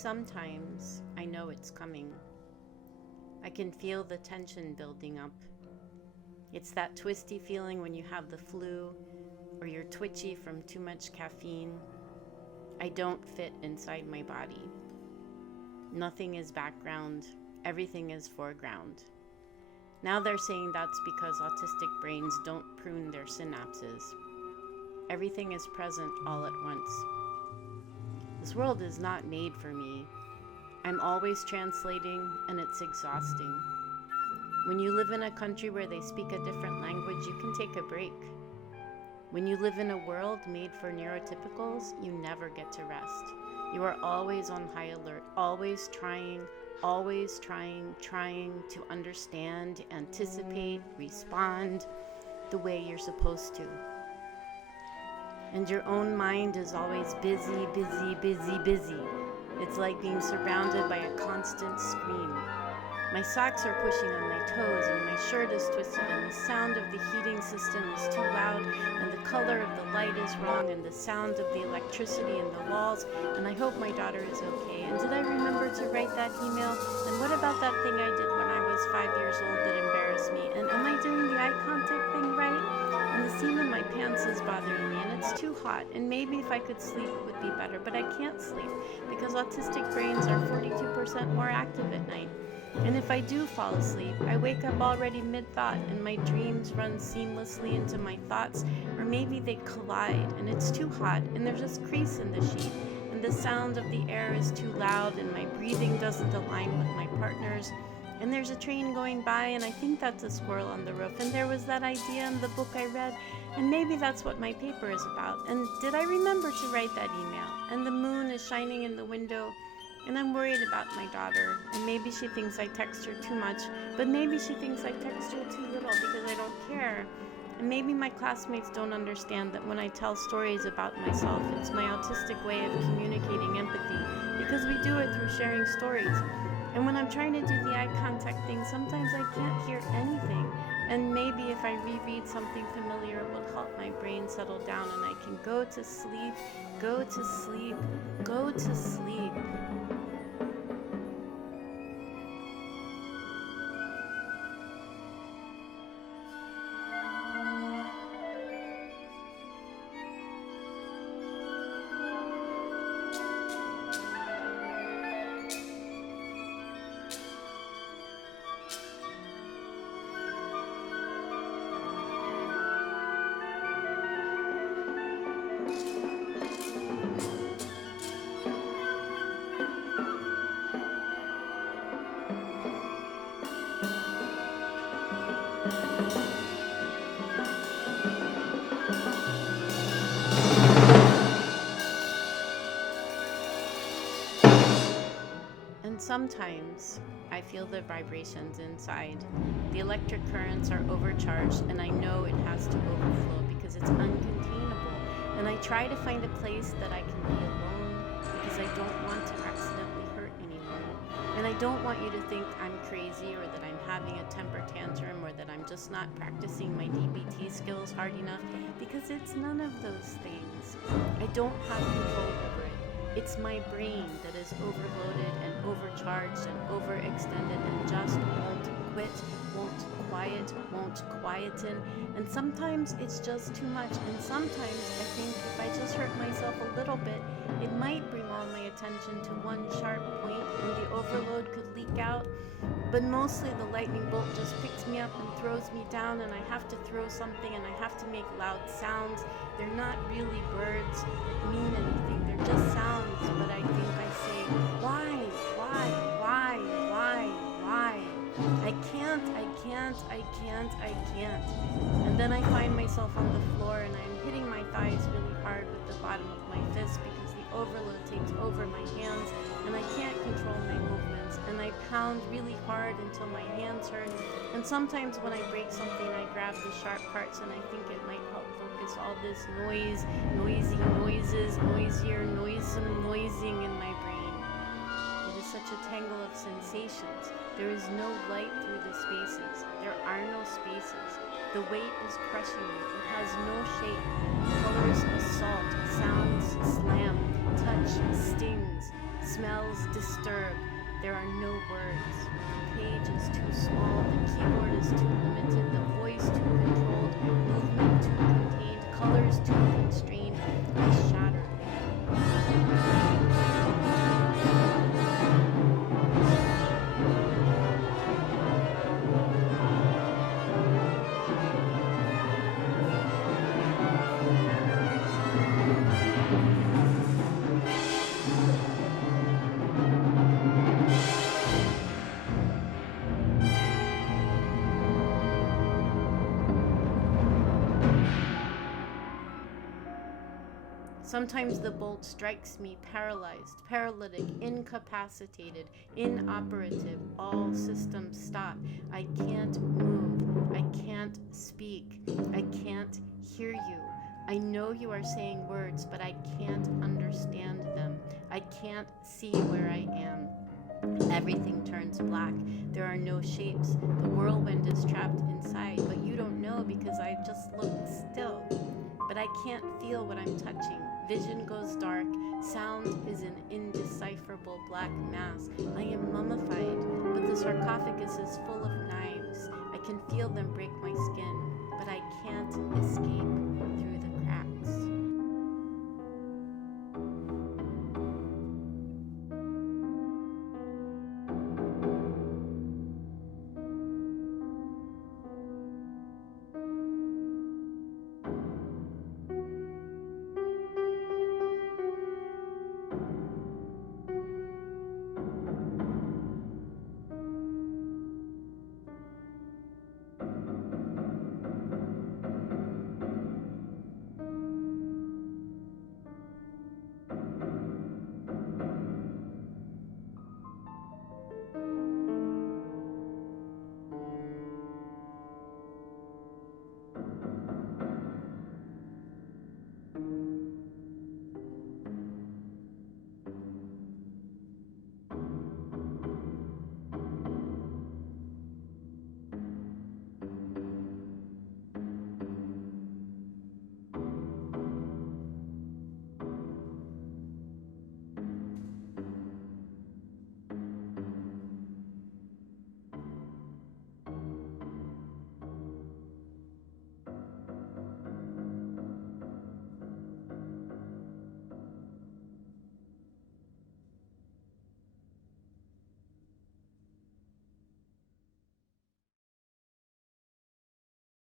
Sometimes I know it's coming. I can feel the tension building up. It's that twisty feeling when you have the flu or you're twitchy from too much caffeine. I don't fit inside my body. Nothing is background, everything is foreground. Now they're saying that's because autistic brains don't prune their synapses. Everything is present all at once. This world is not made for me. I'm always translating, and it's exhausting. When you live in a country where they speak a different language, you can take a break. When you live in a world made for neurotypicals, you never get to rest. You are always on high alert, always trying to understand, anticipate, respond the way you're supposed to. And your own mind is always busy. It's like being surrounded by a constant scream. My socks are pushing on my toes and my shirt is twisted and the sound of the heating system is too loud and the color of the light is wrong and the sound of the electricity in the walls, and I hope my daughter is okay. And did I remember to write that email? And what about that thing I did when I was 5 years old that embarrassed me? And am I doing the eye contact thing right? And the seam in my pants is bothering me and it's too hot, and maybe if I could sleep it would be better, but I can't sleep because autistic brains are 42% more active at night. And if I do fall asleep, I wake up already mid-thought and my dreams run seamlessly into my thoughts, or maybe they collide and it's too hot and there's this crease in the sheet and the sound of the air is too loud and my breathing doesn't align with my partner's, and there's a train going by and I think that's a squirrel on the roof, and there was that idea in the book I read, and maybe that's what my paper is about, and did I remember to write that email? And the moon is shining in the window and I'm worried about my daughter, and maybe she thinks I text her too much, but maybe she thinks I text her too little because I don't care. And maybe my classmates don't understand that when I tell stories about myself, it's my autistic way of communicating empathy, because we do it through sharing stories. And when I'm trying to do the eye contact thing, sometimes I can't hear anything. And maybe if I reread something familiar, it will help my brain settle down and I can go to sleep. Sometimes I feel the vibrations inside. The electric currents are overcharged and I know it has to overflow because it's uncontainable. And I try to find a place that I can be alone because I don't want to accidentally hurt anyone. And I don't want you to think I'm crazy or that I'm having a temper tantrum or that I'm just not practicing my DBT skills hard enough, because it's none of those things. I don't have control over it. It's my brain that is overloaded and overcharged and overextended and just won't quit, won't quieten. And sometimes it's just too much. And sometimes I think if I just hurt myself a little bit, it might bring all my attention to one sharp point and the overload could leak out. But mostly the lightning bolt just picks me up and throws me down, and I have to throw something and I have to make loud sounds. They're not really words that mean anything, they're just sounds, but I think I say, why? I can't. And then I find myself on the floor and I'm hitting my thighs really hard with the bottom of my fist because the overload takes over my hands and I can't control my movements, and I pound really hard until my hands hurt. And sometimes when I break something, I grab the sharp parts and I think it might help focus all this noisy noises, noising in my brain. It is such a tangle of sensations. There is no light through the spaces. There are no spaces. The weight is crushing me. It has no shape. Colors assault, sounds slam, touch stings. Smells disturb. There are no words. The page is too small, the keyboard is too limited, the voice too controlled, movement too contained, colors too constrained. I shatter. Sometimes the bolt strikes me paralyzed, paralytic, incapacitated, inoperative. All systems stop. I can't move. I can't speak. I can't hear you. I know you are saying words, but I can't understand them. I can't see where I am. Everything turns black. There are no shapes. The whirlwind is trapped inside, but you don't know because I just looked still. But I can't feel what I'm touching. Vision goes dark. Sound is an indecipherable black mass. I am mummified, but the sarcophagus is full of knives. I can feel them break my skin, but I can't escape.